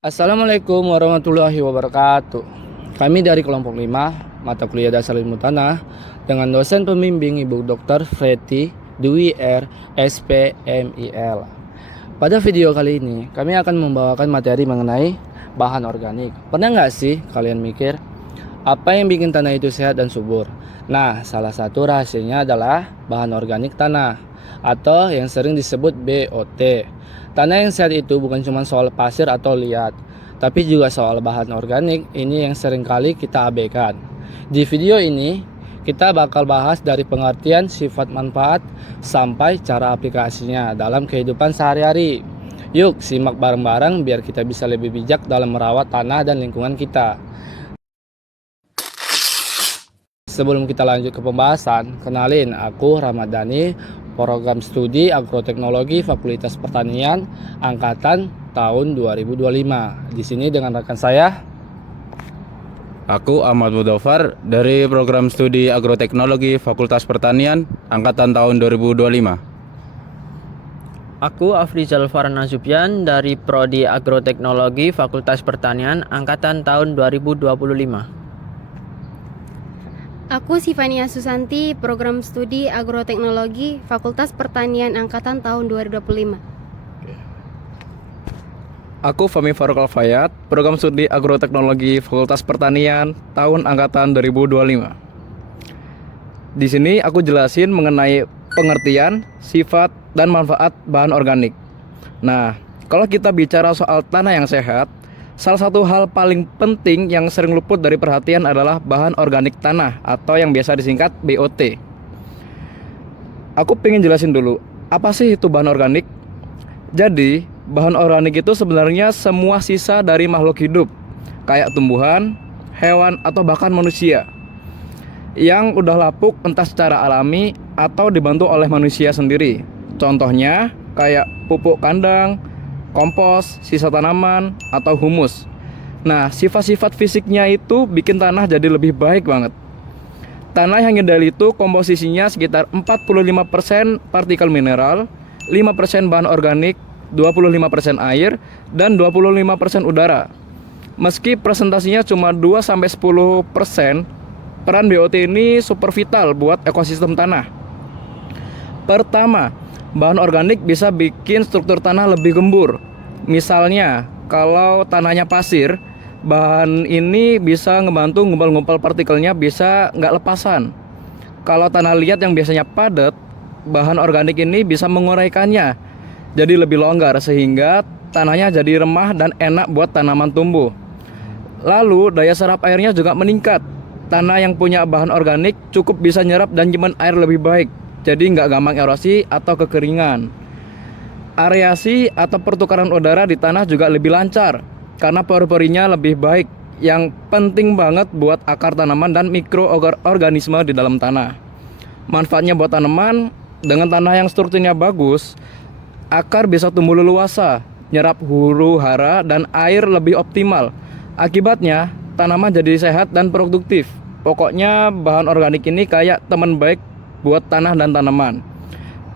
Assalamualaikum warahmatullahi wabarakatuh. Kami dari kelompok 5 mata kuliah dasar ilmu tanah dengan dosen pembimbing Ibu Dr. Fretty Dwi R. SPMIL. Pada video kali ini kami akan membawakan materi mengenai bahan organik. Pernah nggak sih kalian mikir apa yang bikin tanah itu sehat dan subur? Nah, salah satu rahasianya adalah bahan organik tanah atau yang sering disebut BOT. Tanah yang sehat itu bukan cuma soal pasir atau liat, tapi juga soal bahan organik ini yang sering kali kita abaikan. Di video ini, kita bakal bahas dari pengertian sifat manfaat sampai cara aplikasinya dalam kehidupan sehari-hari. Yuk, simak bareng-bareng biar kita bisa lebih bijak dalam merawat tanah dan lingkungan kita. Sebelum kita lanjut ke pembahasan, kenalin aku Ramadhani, program studi agroteknologi Fakultas Pertanian angkatan tahun 2025. Di sini dengan rekan saya. Aku Ahmad Mudofar dari program studi agroteknologi Fakultas Pertanian angkatan tahun 2025. Aku Afrizal Farhan Nasubian dari Prodi Agroteknologi Fakultas Pertanian angkatan tahun 2025. Aku Sifania Susanti, program studi agroteknologi Fakultas Pertanian angkatan tahun 2025. Aku Fahmi Faruk Al-Fayat, program studi agroteknologi Fakultas Pertanian tahun angkatan 2025. Di sini aku jelasin mengenai pengertian, sifat, dan manfaat bahan organik. Nah, kalau kita bicara soal tanah yang sehat, salah satu hal paling penting yang sering luput dari perhatian adalah bahan organik tanah atau yang biasa disingkat BOT. Aku pengen jelasin dulu, apa sih itu bahan organik? Jadi, bahan organik itu sebenarnya semua sisa dari makhluk hidup, kayak tumbuhan, hewan, atau bahkan manusia, yang udah lapuk entah secara alami atau dibantu oleh manusia sendiri. Contohnya, kayak pupuk kandang, kompos, sisa tanaman, atau humus. Nah, sifat-sifat fisiknya itu bikin tanah jadi lebih baik banget. Tanah yang ideal itu komposisinya sekitar 45% partikel mineral, 5% bahan organik, 25% air, dan 25% udara. Meski presentasinya cuma 2-10%, peran BOT ini super vital buat ekosistem tanah. Pertama, bahan organik bisa bikin struktur tanah lebih gembur. Misalnya, kalau tanahnya pasir, bahan ini bisa ngebantu ngumpal-ngumpal partikelnya bisa nggak lepasan. Kalau tanah liat yang biasanya padat, bahan organik ini bisa menguraikannya jadi lebih longgar sehingga tanahnya jadi remah dan enak buat tanaman tumbuh. Lalu daya serap airnya juga meningkat. Tanah yang punya bahan organik cukup bisa nyerap dan nyimpen air lebih baik, jadi nggak gampang erosi atau kekeringan. Areasi atau pertukaran udara di tanah juga lebih lancar karena pori-porinya lebih baik, yang penting banget buat akar tanaman dan mikroorganisme di dalam tanah. Manfaatnya buat tanaman, dengan tanah yang strukturnya bagus, akar bisa tumbuh leluasa, nyerap huru hara dan air lebih optimal. Akibatnya, tanaman jadi sehat dan produktif. Pokoknya bahan organik ini kayak teman baik buat tanah dan tanaman.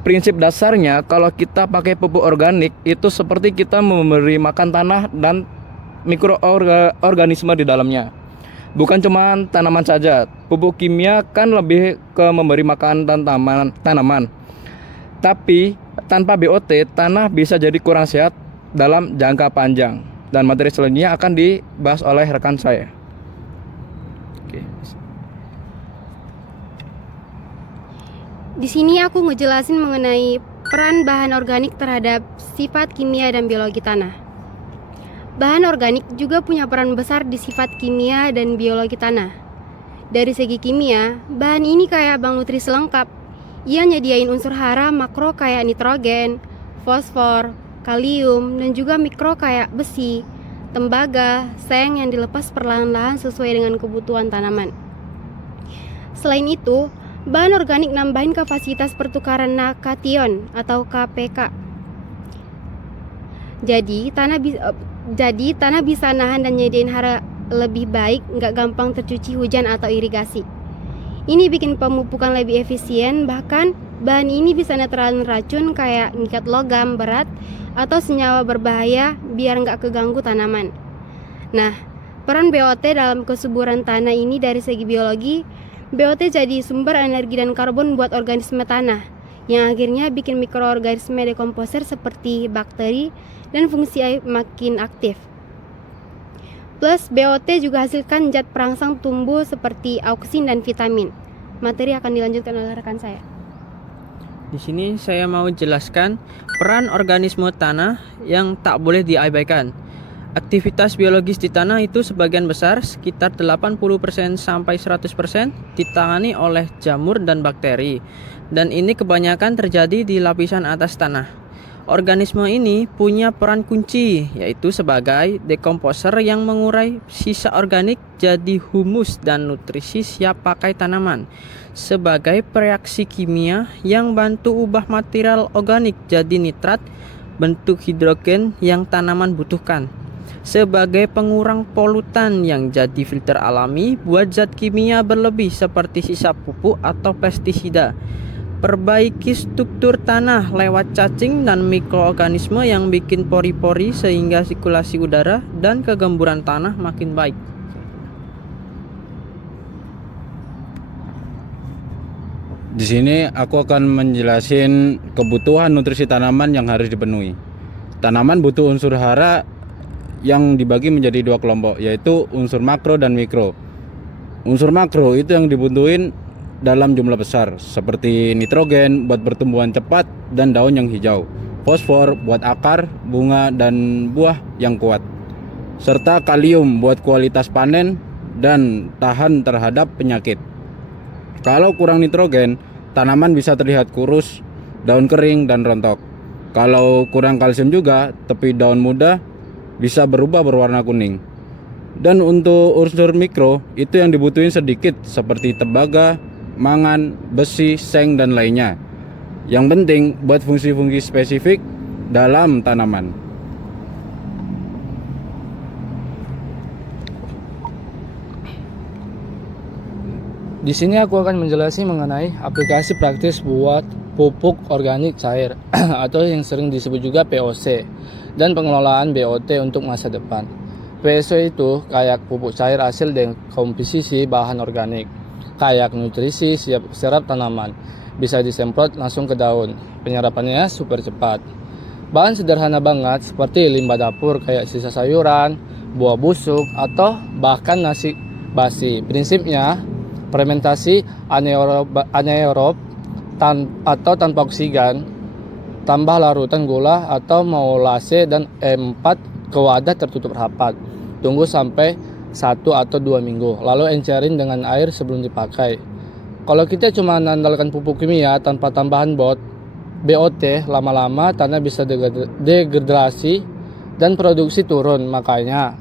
Prinsip dasarnya kalau kita pakai pupuk organik itu seperti kita memberi makan tanah dan mikroorganisme di dalamnya. Bukan cuma tanaman saja. Pupuk kimia kan lebih ke memberi makan tanaman. Tapi tanpa BOT tanah bisa jadi kurang sehat dalam jangka panjang. Dan materi selanjutnya akan dibahas oleh rekan saya. Di sini aku ngejelasin mengenai peran bahan organik terhadap sifat kimia dan biologi tanah. Bahan organik juga punya peran besar di sifat kimia dan biologi tanah. Dari segi kimia, bahan ini kayak bank nutrisi lengkap. Ia nyediain unsur hara makro kayak nitrogen, fosfor, kalium, dan juga mikro kayak besi, tembaga, seng yang dilepas perlahan-lahan sesuai dengan kebutuhan tanaman. Selain itu, bahan organik nambahin kapasitas pertukaran kation atau KPK. Jadi tanah bisa nahan dan nyediain hara lebih baik, nggak gampang tercuci hujan atau irigasi. Ini bikin pemupukan lebih efisien, bahkan Bahan ini bisa netralin racun kayak ngikat logam berat atau senyawa berbahaya biar nggak keganggu tanaman. Nah, peran BOT dalam kesuburan tanah ini dari segi biologi, BOT jadi sumber energi dan karbon buat organisme tanah, yang akhirnya bikin mikroorganisme dekomposer seperti bakteri dan fungsi air makin aktif. Plus, BOT juga hasilkan zat perangsang tumbuh seperti auksin dan vitamin. Materi akan dilanjutkan oleh rekan saya. Di sini saya mau jelaskan peran organisme tanah yang tak boleh diabaikan. Aktivitas biologis di tanah itu sebagian besar, sekitar 80% sampai 100%, ditangani oleh jamur dan bakteri. Dan ini kebanyakan terjadi di lapisan atas tanah. Organisme ini punya peran kunci, yaitu sebagai dekomposer yang mengurai sisa organik jadi humus dan nutrisi siap pakai tanaman, sebagai reaksi kimia yang bantu ubah material organik jadi nitrat bentuk hidrogen yang tanaman butuhkan, sebagai pengurang polutan yang jadi filter alami buat zat kimia berlebih seperti sisa pupuk atau pestisida, perbaiki struktur tanah lewat cacing dan mikroorganisme yang bikin pori-pori sehingga sirkulasi udara dan kegemburan tanah makin baik. Di sini aku akan menjelasin kebutuhan nutrisi tanaman yang harus dipenuhi. Tanaman butuh unsur hara yang dibagi menjadi dua kelompok, yaitu unsur makro dan mikro. Unsur makro itu yang dibutuhin dalam jumlah besar, seperti nitrogen buat pertumbuhan cepat dan daun yang hijau, fosfor buat akar, bunga, dan buah yang kuat, serta kalium buat kualitas panen dan tahan terhadap penyakit. Kalau kurang nitrogen, tanaman bisa terlihat kurus, daun kering, dan rontok. Kalau kurang kalsium juga, tepi daun muda bisa berubah berwarna kuning. Dan untuk unsur mikro, itu yang dibutuhin sedikit, seperti tembaga, mangan, besi, seng, dan lainnya. Yang penting buat fungsi-fungsi spesifik dalam tanaman. Di sini aku akan menjelaskan mengenai aplikasi praktis buat pupuk organik cair atau yang sering disebut juga POC dan pengelolaan BOT untuk masa depan. POC itu kayak pupuk cair hasil dari komposisi bahan organik, kayak nutrisi serap tanaman, bisa disemprot langsung ke daun. Penyerapannya super cepat. Bahan sederhana banget seperti limbah dapur kayak sisa sayuran, buah busuk, atau bahkan nasi basi. Prinsipnya fermentasi anaerob atau tanpa oksigen, tambah larutan gula atau molase dan E4 ke wadah tertutup rapat. Tunggu sampai 1 atau 2 minggu, lalu encerin dengan air sebelum dipakai. Kalau kita cuma mengandalkan pupuk kimia tanpa tambahan BOT, lama-lama tanah bisa degradasi dan produksi turun. Makanya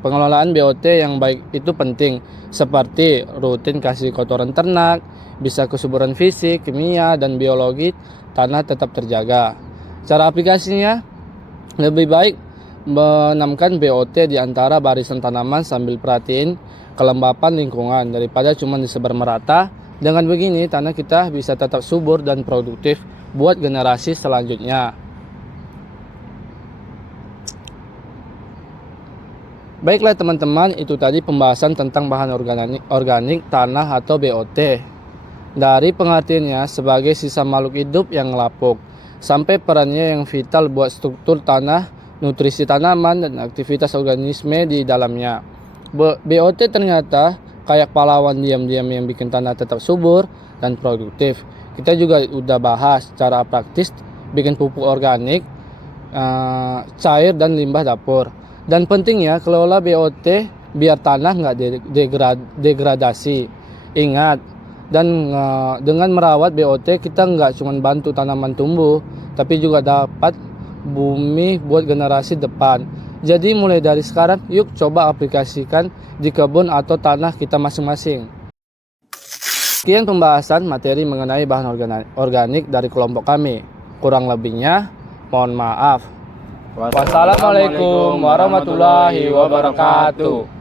pengelolaan BOT yang baik itu penting, seperti rutin kasih kotoran ternak, bisa kesuburan fisik, kimia, dan biologi tanah tetap terjaga. Cara aplikasinya lebih baik menanamkan BOT di antara barisan tanaman sambil perhatiin kelembapan lingkungan daripada cuma disebar merata. Dengan begini tanah kita bisa tetap subur dan produktif buat generasi selanjutnya. Baiklah teman-teman, itu tadi pembahasan tentang bahan organik tanah atau BOT. Dari pengertiannya sebagai sisa makhluk hidup yang ngelapuk, sampai perannya yang vital buat struktur tanah, nutrisi tanaman, dan aktivitas organisme di dalamnya. BOT ternyata kayak pahlawan diam-diam yang bikin tanah tetap subur dan produktif. Kita juga udah bahas cara praktis bikin pupuk organik, cair, dan limbah dapur. Dan pentingnya kelola BOT biar tanah nggak degradasi. Ingat, dan dengan merawat BOT kita nggak cuma bantu tanaman tumbuh, tapi juga dapat bumi buat generasi depan. Jadi mulai dari sekarang yuk coba aplikasikan di kebun atau tanah kita masing-masing. Sekian pembahasan materi mengenai bahan organik dari kelompok kami. Kurang lebihnya mohon maaf. Wassalamualaikum warahmatullahi wabarakatuh.